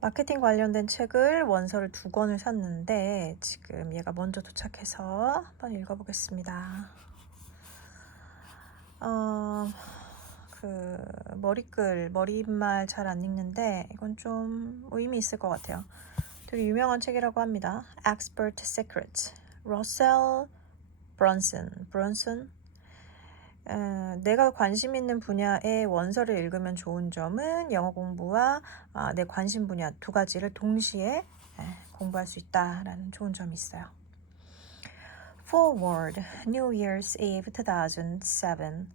마케팅 관련된 책을 원서를 2권을 샀는데 지금 얘가 먼저 도착해서 한번 읽어보겠습니다. 머릿말 잘 안 읽는데 이건 좀 의미 있을 것 같아요. 되게 유명한 책이라고 합니다. Expert Secrets. 러셀 브런슨. 내가 관심 있는 분야의 원서를 읽으면 좋은 점은 영어 공부와 내 관심 분야 2가지를 동시에 공부할 수 있다라는 좋은 점이 있어요. Forward, New Year's Eve 2007.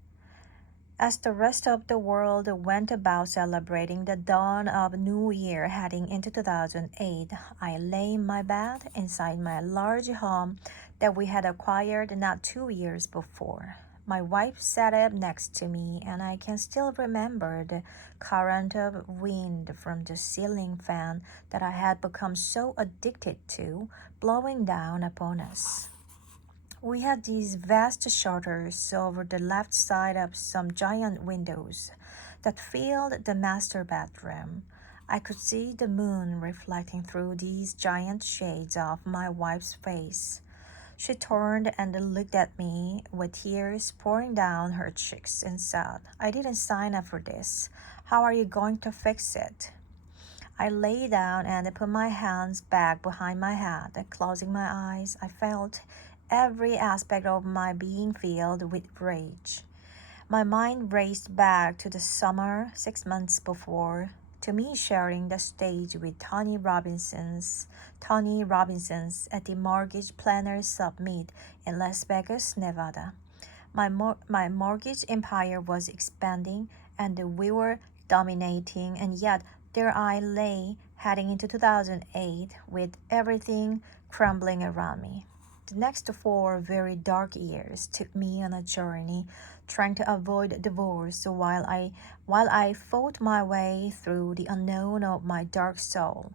As the rest of the world went about celebrating the dawn of New Year heading into 2008, I lay in my bed inside my large home that we had acquired not 2 years before. My wife sat up next to me, and I can still remember the current of wind from the ceiling fan that I had become so addicted to blowing down upon us. We had these vast shutters over the left side of some giant windows that filled the master bedroom. I could see the moon reflecting through these giant shades of my wife's face. She turned and looked at me with tears pouring down her cheeks and said, "I didn't sign up for this. How are you going to fix it?" I lay down and put my hands back behind my head. Closing my eyes, I felt every aspect of my being filled with rage. My mind raced back to the summer 6 months before, to me sharing the stage with Tony Robinson's at the Mortgage Planners Summit in Las Vegas, Nevada. My mortgage empire was expanding and we were dominating, and yet there I lay heading into 2008 with everything crumbling around me. The next 4 very dark years took me on a journey trying to avoid divorce while I fought my way through the unknown of my dark soul.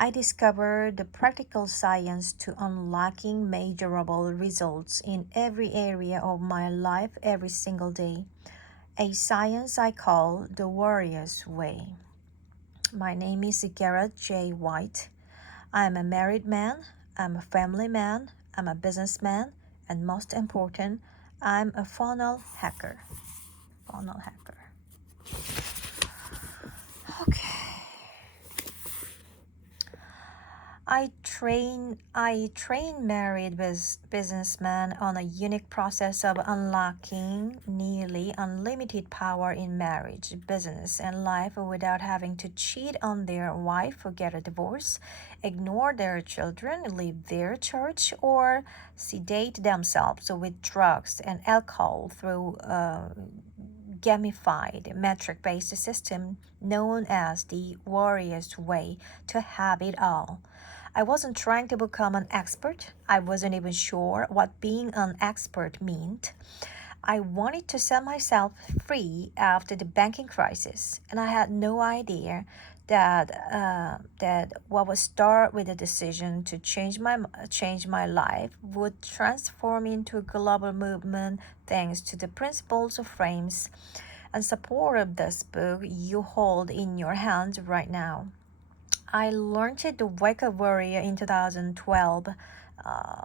I discovered the practical science to unlocking measurable results in every area of my life every single day, a science I call the Warrior's Way. My name is Garrett J. White. I'm a married man, I'm a family man, I'm a businessman, and most important, I'm a funnel hacker. Okay. I train married businessmen on a unique process of unlocking nearly unlimited power in marriage, business, and life without having to cheat on their wife or get a divorce, ignore their children, leave their church, or sedate themselves with drugs and alcohol through a gamified metric-based system known as the Warrior's Way to have it all. I wasn't trying to become an expert. I wasn't even sure what being an expert meant. I wanted to set myself free after the banking crisis, and I had no idea that what would start with a decision to change my life would transform into a global movement thanks to the principles, frames, and support of this book you hold in your hands right now. I launched the Wake Up Warrior in 2012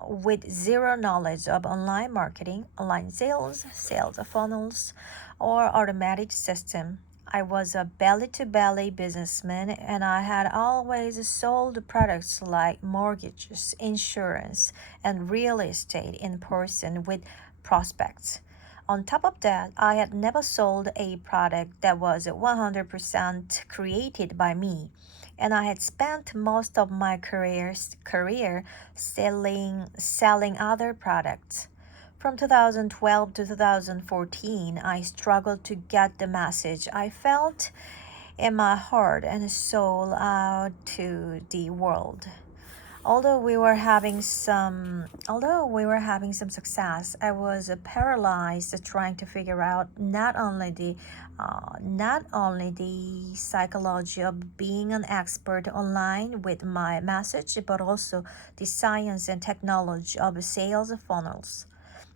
with zero knowledge of online marketing, online sales, sales funnels, or automatic system. I was a belly-to-belly businessman, and I had always sold products like mortgages, insurance, and real estate in person with prospects. On top of that, I had never sold a product that was 100% created by me, and I had spent most of my career selling other products. From 2012 to 2014, I struggled to get the message I felt in my heart and soul out to the world. Although we were having some success, I was paralyzed trying to figure out not only the psychology of being an expert online with my message, but also the science and technology of sales funnels.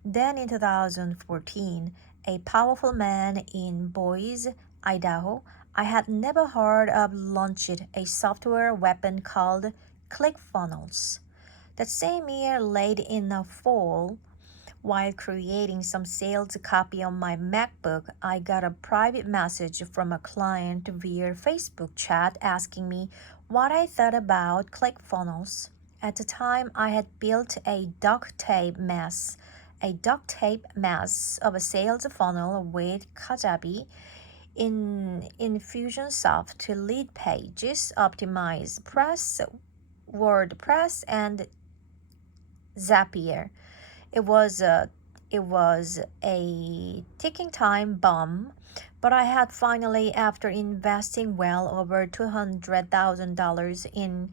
Then in 2014, a powerful man in Boise, Idaho, I had never heard of launched a software weapon called ClickFunnels. That same year, late in the fall, while creating some sales copy on my MacBook, I got a private message from a client via Facebook chat asking me what I thought about ClickFunnels. At the time, I had built a duct tape mess of a sales funnel with Kajabi in Infusionsoft to lead pages, optimize press, WordPress, and Zapier. It was a it was a ticking time bomb, but I had finally, after investing well over $200,000 in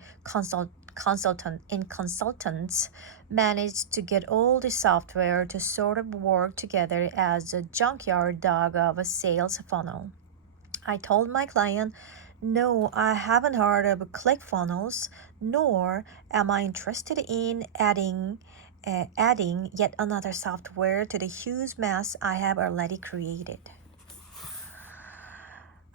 consultants, managed to get all the software to sort of work together as a junkyard dog of a sales funnel. I told my client, no, I haven't heard of ClickFunnels, nor am I interested in adding yet another software to the huge mess I have already created.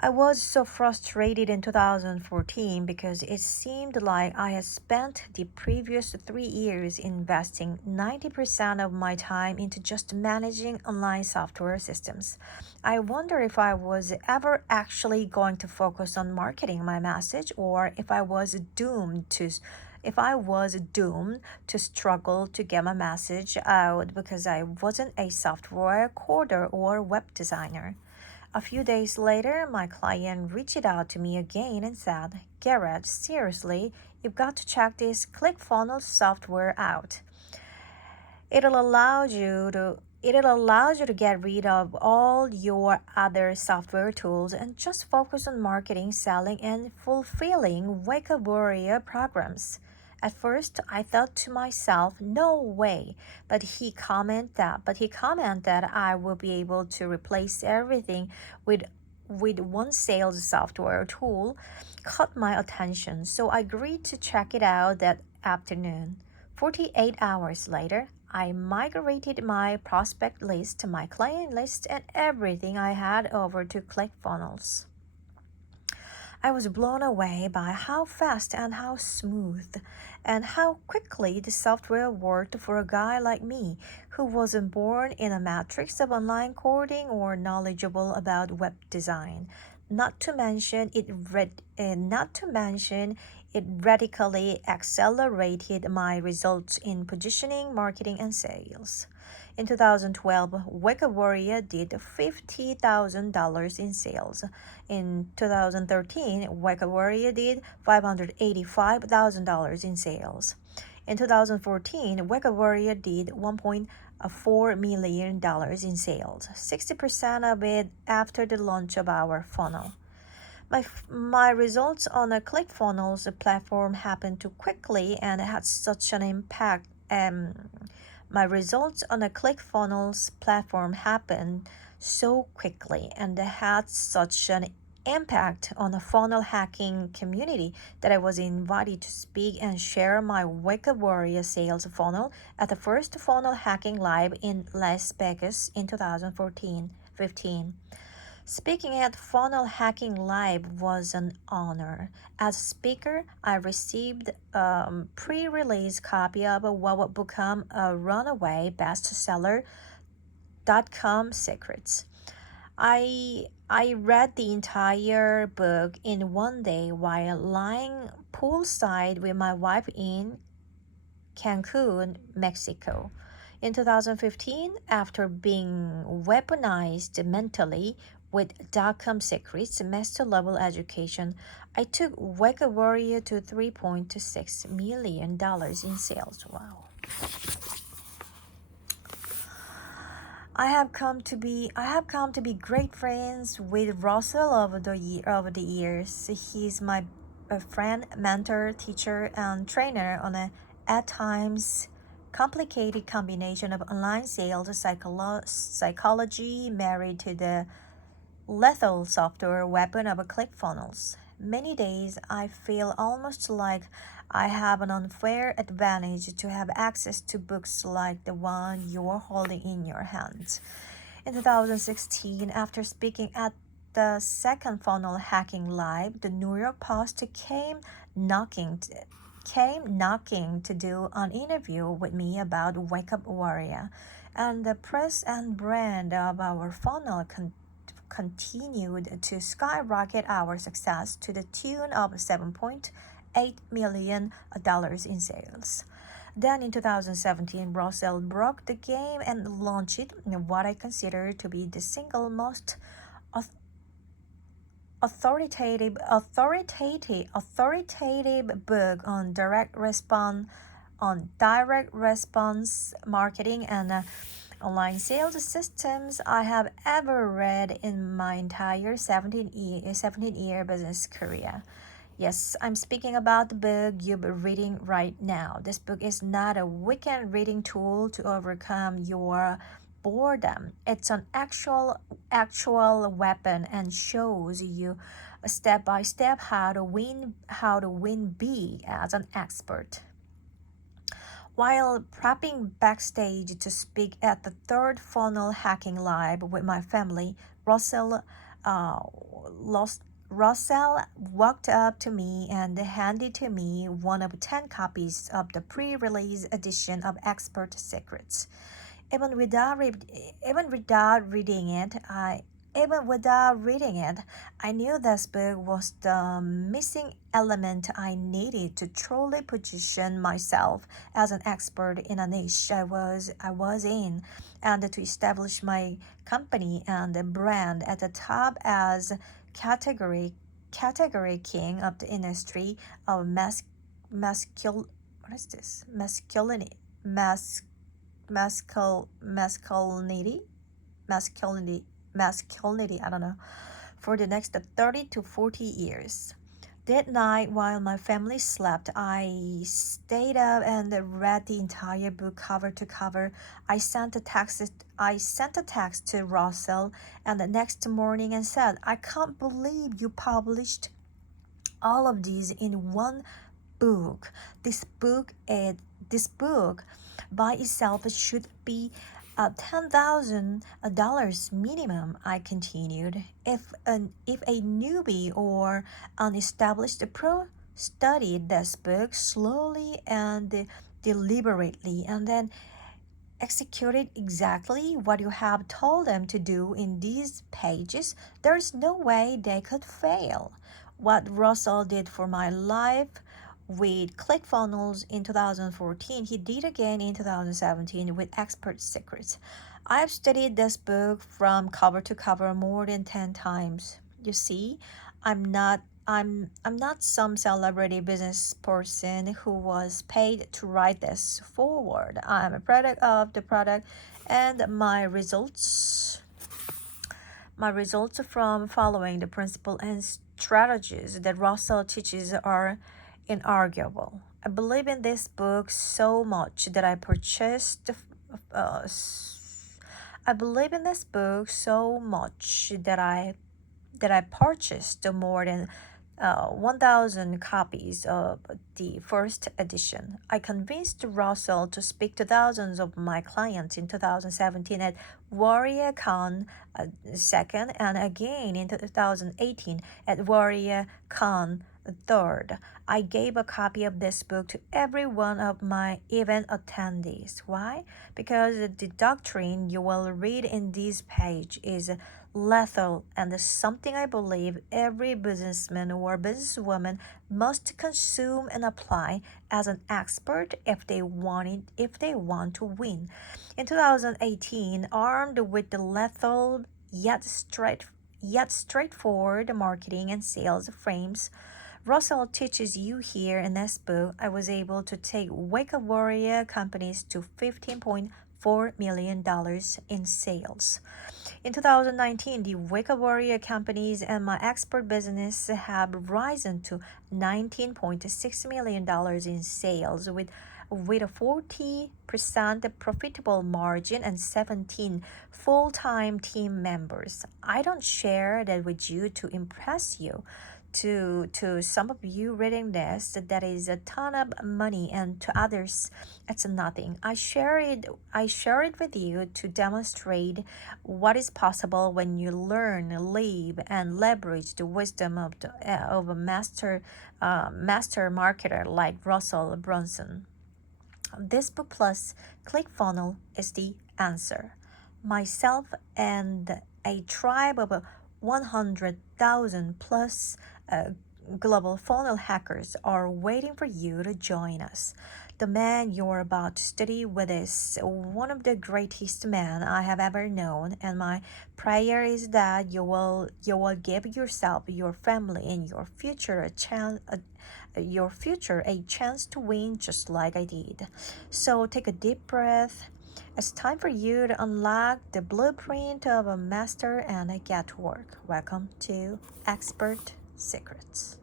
I was so frustrated in 2014 because it seemed like I had spent the previous 3 years investing 90% of my time into just managing online software systems. I wonder if I was ever actually going to focus on marketing my message, or if I was doomed to struggle to get my message out because I wasn't a software coder or web designer. A few days later, my client reached out to me again and said, Garrett, seriously, you've got to check this ClickFunnels software out. It'll allow you to get rid of all your other software tools and just focus on marketing, selling, and fulfilling Wake Up Warrior programs. At first, I thought to myself, no way, but he commented that I will be able to replace everything with one sales software tool caught my attention, so I agreed to check it out that afternoon. 48 hours later, I migrated my prospect list, my client list, and everything I had over to ClickFunnels. I was blown away by how fast and how smooth and how quickly the software worked for a guy like me who wasn't born in a matrix of online coding or knowledgeable about web design. Not to mention it radically accelerated my results in positioning, marketing, and sales. In 2012, Wake Up Warrior did $50,000 in sales. In 2013, Wake Up Warrior did $585,000 in sales. In 2014, Wake Up Warrior did $1.4 million in sales, 60% of it after the launch of our funnel. My results on a ClickFunnels platform happened too quickly and had such an impact. My results on a ClickFunnels platform happened so quickly and had such an impact on the funnel hacking community that I was invited to speak and share my Wake Up Warrior sales funnel at the first Funnel Hacking Live in Las Vegas in 2015. Speaking at Funnel Hacking Live was an honor. As a speaker, I received a pre-release copy of what would become a runaway bestseller, .com Secrets. I read the entire book in one day while lying poolside with my wife in Cancun, Mexico. In 2015, after being weaponized mentally with .com Secrets master level education, I took Wake Up Warrior to $3.6 million in sales. Wow. I have come to be great friends with Russell over the years. He's my friend, mentor, teacher, and trainer on a at times complicated combination of online sales psychology married to the lethal software weapon of ClickFunnels. Many days I feel almost like I have an unfair advantage to have access to books like the one you're holding in your hands. In 2016, after speaking at the second funnel hacking live, the New York Post came knocking to do an interview with me about Wake Up Warrior, and the press and brand of our funnel continued to skyrocket our success to the tune of $7.8 million in sales. Then in 2017, Russell broke the game and launched what I consider to be the single most authoritative book on direct response marketing and online sales systems I have ever read in my entire 17-year business career. Yes, I'm speaking about the book you're reading right now. This book is not a weekend reading tool to overcome your boredom. It's an actual weapon and shows you step by step how to win big as an expert. While prepping backstage to speak at the third funnel hacking live with my family, Russell walked up to me and handed to me one of 10 copies of the pre-release edition of Expert Secrets. Even without reading it, I knew this book was the missing element I needed to truly position myself as an expert in a niche I was in, and to establish my company and brand at the top as category king of the industry of masculinity, I don't know, for the next 30 to 40 years. That night, while my family slept, I stayed up and read the entire book cover to cover. I sent a text to Russell and the next morning and said, "I can't believe you published all of these in one book. This book by itself should be $10,000 minimum," I continued. If a newbie or unestablished pro studied this book slowly and deliberately and then executed exactly what you have told them to do in these pages, there's no way they could fail. What Russell did for my life with ClickFunnels in 2014, he did again in 2017 with Expert Secrets. I've studied this book from cover to cover more than 10 times. You see, I'm not some celebrity business person who was paid to write this forward. I'm a product of the product, and my results from following the principle and strategies that Russell teaches are inarguable. I believe in this book so much that I purchased more than 1,000 copies of the first edition. I convinced Russell to speak to thousands of my clients in 2017 at WarriorCon 2nd and again in 2018 at WarriorCon 3rd. I gave a copy of this book to every one of my event attendees. Why? Because the doctrine you will read in this page is lethal and something I believe every businessman or businesswoman must consume and apply as an expert if they want to win. In 2018, armed with the lethal yet straightforward marketing and sales frames Russell teaches you here in this book, I was able to take Wake Up Warrior companies to $15.4 million in sales. In 2019, the Wake Up Warrior companies and my expert business have risen to $19.6 million in sales with a 40% profitable margin and 17 full-time team members. I don't share that with you to impress you, To some of you reading this, that is a ton of money, and to others it's nothing. I share it with you to demonstrate what is possible when you learn, live, and leverage the wisdom of a master marketer like Russell Brunson. This book plus ClickFunnels is the answer. Myself and a tribe of 100,000 plus global funnel hackers are waiting for you to join us. The man you're about to study with is one of the greatest men I have ever known, and my prayer is that you will give yourself, your family, and your future a chance to win just like I did. So take a deep breath. It's time for you to unlock the blueprint of a master and get to work. Welcome to Expert Secrets.